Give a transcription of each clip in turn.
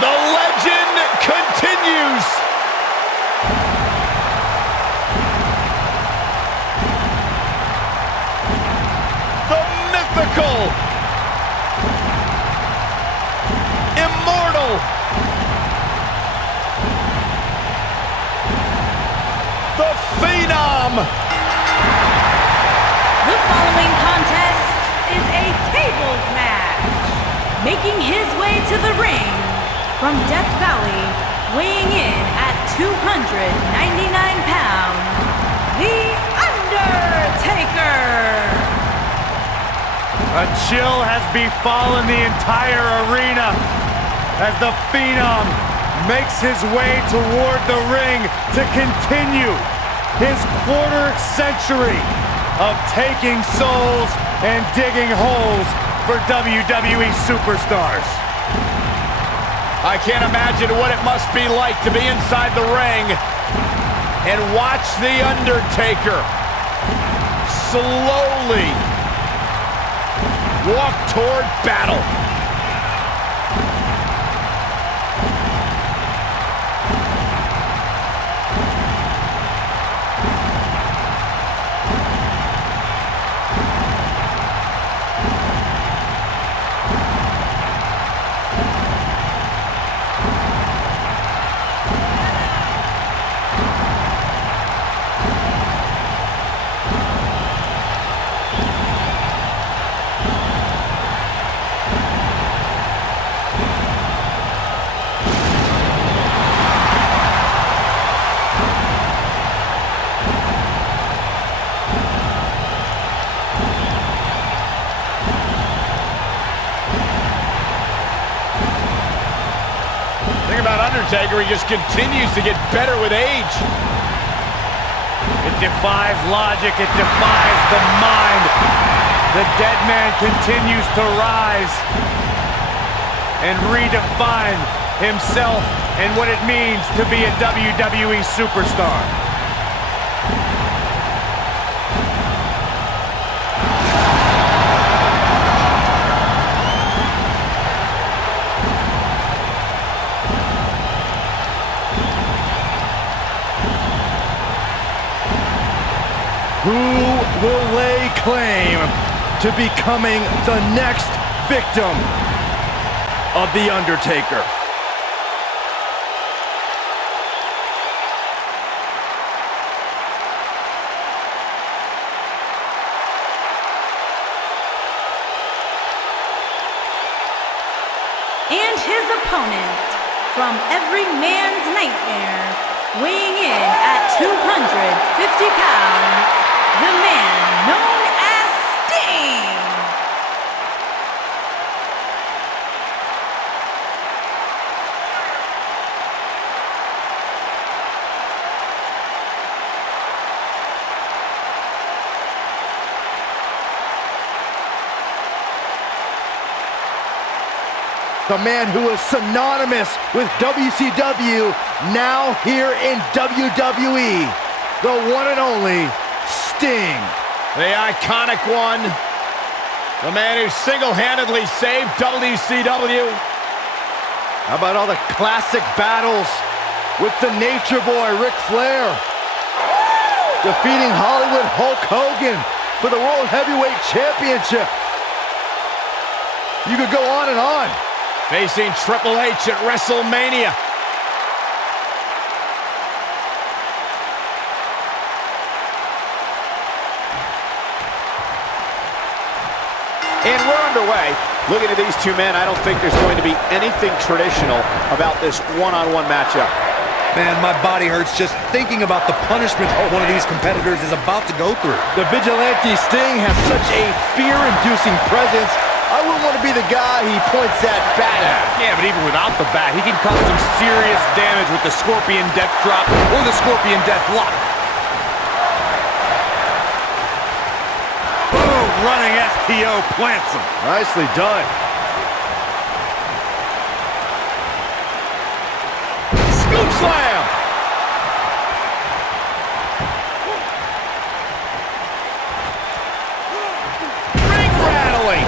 The legend continues. The mythical, immortal, the Phenom. The following contest is a tables match. Making his way to the ring from Death Valley, weighing in at 299 pounds, the Undertaker. A chill has befallen the entire arena as the Phenom makes his way toward the ring to continue his quarter century of taking souls and digging holes for WWE superstars. I can't imagine what it must be like to be inside the ring and watch the Undertaker slowly walk toward battle. Undertaker, he just continues to get better with age. It defies logic, it defies the mind. The dead man continues to rise and redefine himself and what it means to be a WWE superstar. Who will lay claim to becoming the next victim of The Undertaker? And his opponent, from every man's nightmare, weighing in at 250 pounds, the man known as Sting. The man who is synonymous with WCW, now here in WWE, the one and only Sting. The iconic one. The man who single-handedly saved WCW. How about all the classic battles with the Nature Boy, Ric Flair? Defeating Hollywood Hulk Hogan for the World Heavyweight Championship. You could go on and on. Facing Triple H at WrestleMania. And we're underway. Looking at these two men, I don't think there's going to be anything traditional about this one-on-one matchup. Man, my body hurts just thinking about the punishment one of these competitors is about to go through. The vigilante Sting has such a fear-inducing presence. I wouldn't want to be the guy he points that bat at. Yeah, but even without the bat, he can cause some serious damage with the Scorpion Death Drop or the Scorpion Death Lock. Boom! Running STO plants him. Nicely done. Scoop slam! Ring rattling!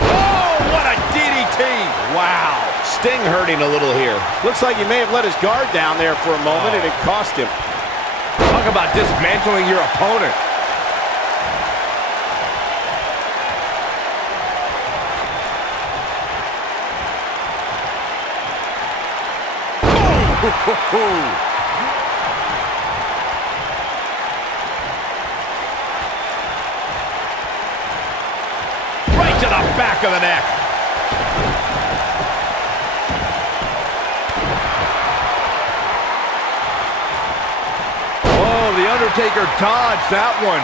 Oh, what a Sting hurting a little here. Looks like he may have let his guard down there for a moment, and it cost him. Talk about dismantling your opponent. Right to the back of the neck. Oh, the Undertaker dodged that one.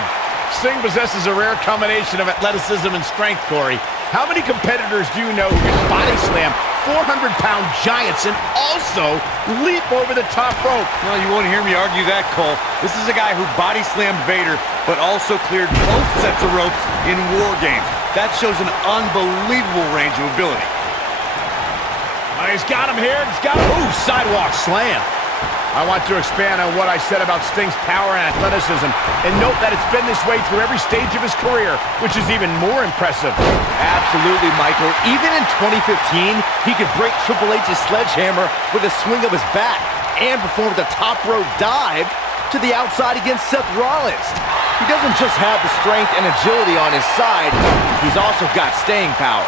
Sting possesses a rare combination of athleticism and strength, Corey. How many competitors do you know who can body slam 400-pound giants and also leap over the top rope? No, you won't hear me argue that, Cole. This is a guy who body slammed Vader, but also cleared both sets of ropes in War Games. That shows an unbelievable range of ability. Oh, he's got him here. He's got him. Ooh, sidewalk slam. I want to expand on what I said about Sting's power and athleticism, and note that it's been this way through every stage of his career, which is even more impressive. Absolutely, Michael. Even in 2015, he could break Triple H's sledgehammer with a swing of his bat and performed a top rope dive to the outside against Seth Rollins. He doesn't just have the strength and agility on his side, he's also got staying power.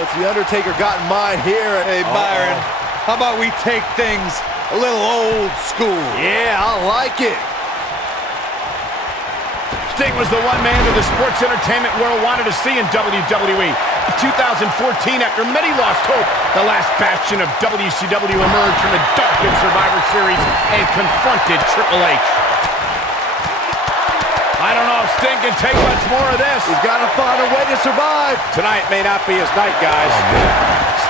What's the Undertaker got in mind here? Hey, Byron, how about we take things a little old school? Yeah, I like it. Sting was the one man that the sports entertainment world wanted to see in WWE. In 2014, after many lost hope, the last bastion of WCW emerged from the darkened Survivor Series and confronted Triple H. I don't know if Sting can take much more of this. He's got to find a way to survive. Tonight may not be his night, guys.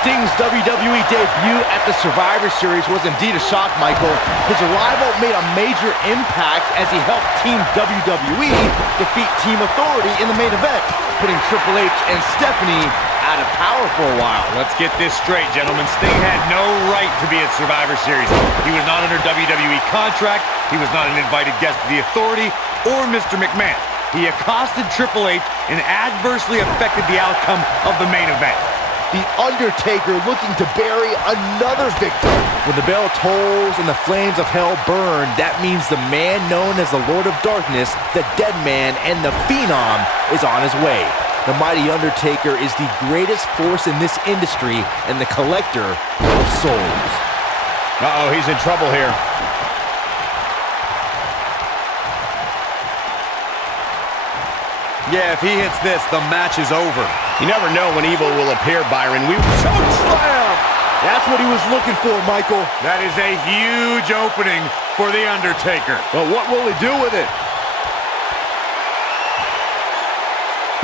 Sting's WWE debut at the Survivor Series was indeed a shock, Michael. His arrival made a major impact as he helped Team WWE defeat Team Authority in the main event, putting Triple H and Stephanie out of power for a while. Let's get this straight, gentlemen. Sting had no right to be at Survivor Series. He was not under WWE contract. He was not an invited guest of the Authority or Mr. McMahon. He accosted Triple H and adversely affected the outcome of the main event. The Undertaker looking to bury another victim. When the bell tolls and the flames of hell burn, that means the man known as the Lord of Darkness, the Dead Man, and the Phenom is on his way. The mighty Undertaker is the greatest force in this industry and the collector of souls. Uh-oh, he's in trouble here. Yeah, if he hits this, the match is over. You never know when evil will appear, Byron. Choke slam! That's what he was looking for, Michael. That is a huge opening for The Undertaker. But what will he do with it?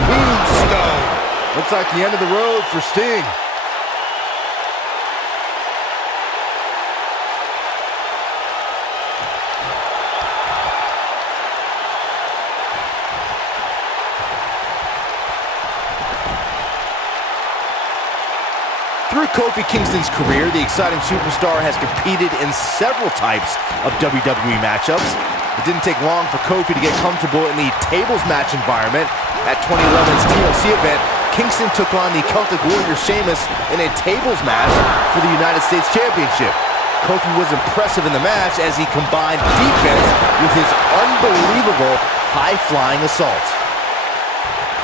Tombstone. Looks like the end of the road for Sting. Through Kofi Kingston's career, the exciting superstar has competed in several types of WWE matchups. It didn't take long for Kofi to get comfortable in the tables match environment. At 2011's TLC event, Kingston took on the Celtic Warrior Sheamus in a tables match for the United States Championship. Kofi was impressive in the match as he combined defense with his unbelievable high-flying assaults.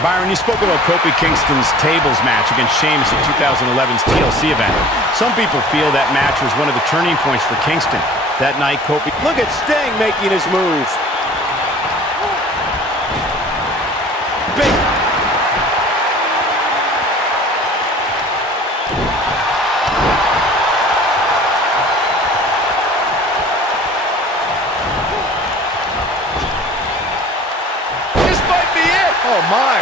Byron, you spoke about Kofi Kingston's tables match against Sheamus at 2011's TLC event. Some people feel that match was one of the turning points for Kingston. That night, Kofi... Look at Sting making his moves. Big... This might be it! Oh, my.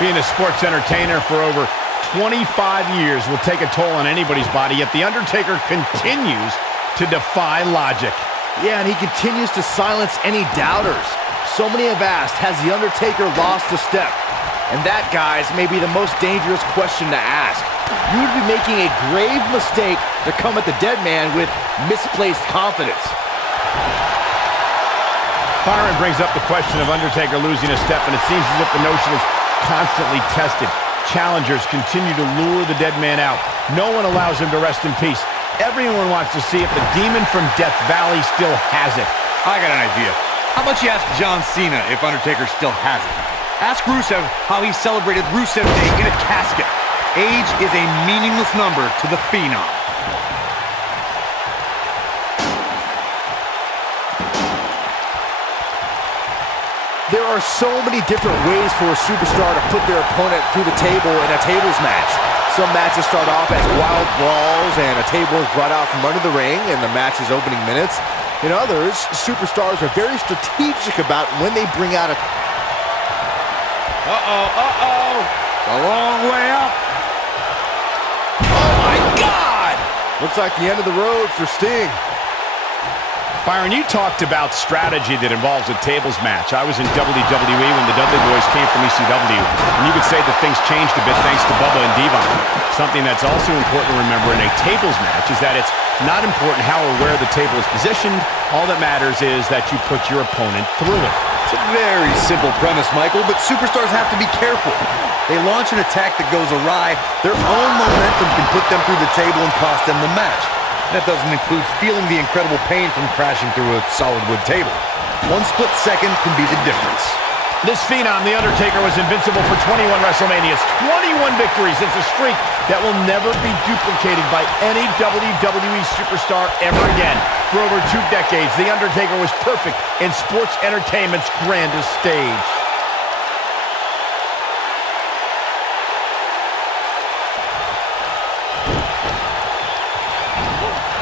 Being a sports entertainer for over 25 years will take a toll on anybody's body, yet The Undertaker continues to defy logic. Yeah, and he continues to silence any doubters. So many have asked, has The Undertaker lost a step? And that, guys, may be the most dangerous question to ask. You would be making a grave mistake to come at the dead man with misplaced confidence. Byron brings up the question of Undertaker losing a step, and it seems as if the notion is constantly tested. Challengers continue to lure the dead man out. No one allows him to rest in peace. Everyone wants to see if the demon from Death Valley still has it. I got an idea. How about you ask John Cena if Undertaker still has it? Ask Rusev how he celebrated Rusev Day in a casket. Age is a meaningless number to the Phenom. There are so many different ways for a superstar to put their opponent through the table in a tables match. Some matches start off as wild brawls and a table is brought out from under the ring in the match's opening minutes. In others, superstars are very strategic about when they bring out a... A long way up. Oh my God! Looks like the end of the road for Sting. Byron, you talked about strategy that involves a tables match. I was in WWE when the Dudley Boys came from ECW, and you could say that things changed a bit thanks to Bubba and Devon. Something that's also important to remember in a tables match is that it's not important how or where the table is positioned. All that matters is that you put your opponent through it. It's a very simple premise, Michael, but superstars have to be careful. They launch an attack that goes awry. Their own momentum can put them through the table and cost them the match. That doesn't include feeling the incredible pain from crashing through a solid wood table. One split second can be the difference. This Phenom, The Undertaker, was invincible for 21 WrestleManias, 21 victories. It's a streak that will never be duplicated by any WWE superstar ever again. For over 2 decades, The Undertaker was perfect in sports entertainment's grandest stage.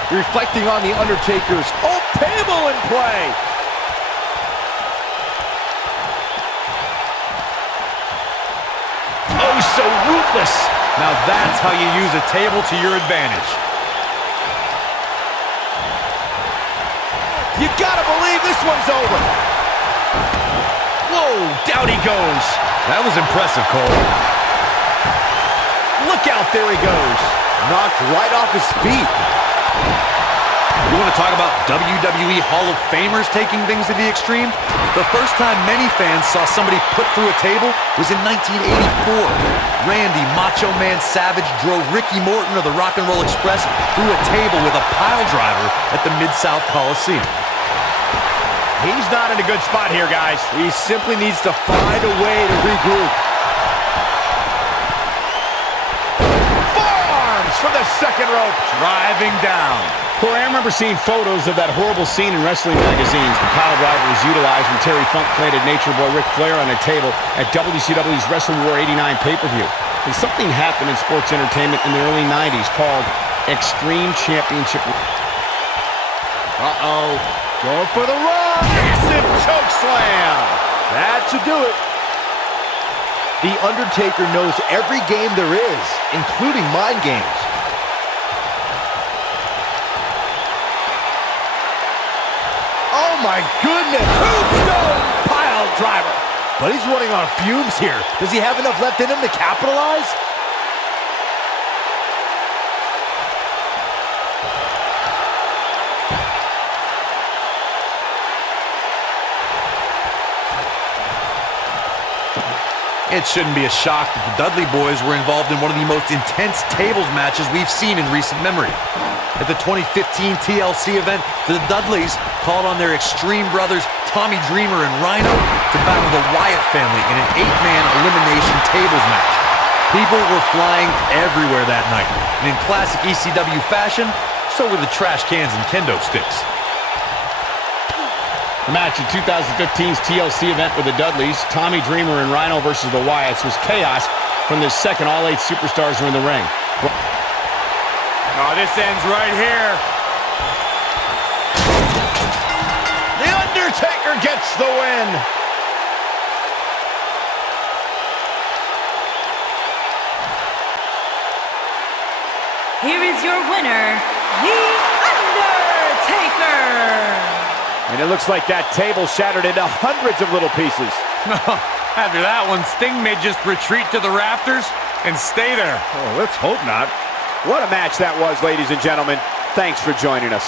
Reflecting on The Undertaker's table in play. Oh, so ruthless. Now that's how you use a table to your advantage. You gotta believe this one's over. Whoa, down he goes. That was impressive, Cole. Look out, there he goes. Knocked right off his feet. You want to talk about WWE Hall of Famers taking things to the extreme? The first time many fans saw somebody put through a table was in 1984. Randy Macho Man Savage drove Ricky Morton of the Rock and Roll Express through a table with a pile driver at the Mid-South Coliseum. He's not in a good spot here, guys. He simply needs to find a way to regroup. Forearms from the second rope. Driving down. Corey, I remember seeing photos of that horrible scene in wrestling magazines. The pile driver was utilized when Terry Funk planted Nature Boy Ric Flair on a table at WCW's Wrestle War 89 pay-per-view. And something happened in sports entertainment in the early 90s called Extreme Championship. Going for the run. Massive choke slam. That should do it. The Undertaker knows every game there is, including mind games. Oh my goodness! Tombstone pile driver. But he's running on fumes here. Does he have enough left in him to capitalize? It shouldn't be a shock that the Dudley Boys were involved in one of the most intense tables matches we've seen in recent memory. At the 2015 TLC event, the Dudleys called on their Extreme brothers Tommy Dreamer and Rhino to battle the Wyatt family in an 8-man elimination tables match. People were flying everywhere that night, and in classic ECW fashion, so were the trash cans and kendo sticks. The match at 2015's TLC event with the Dudleys, Tommy Dreamer and Rhino versus the Wyatts, was chaos from the second all 8 superstars were in the ring. Oh, this ends right here. The Undertaker gets the win. Here is your winner, The Undertaker. And it looks like that table shattered into hundreds of little pieces. After that one, Sting may just retreat to the rafters and stay there. Oh, let's hope not. What a match that was, ladies and gentlemen. Thanks for joining us.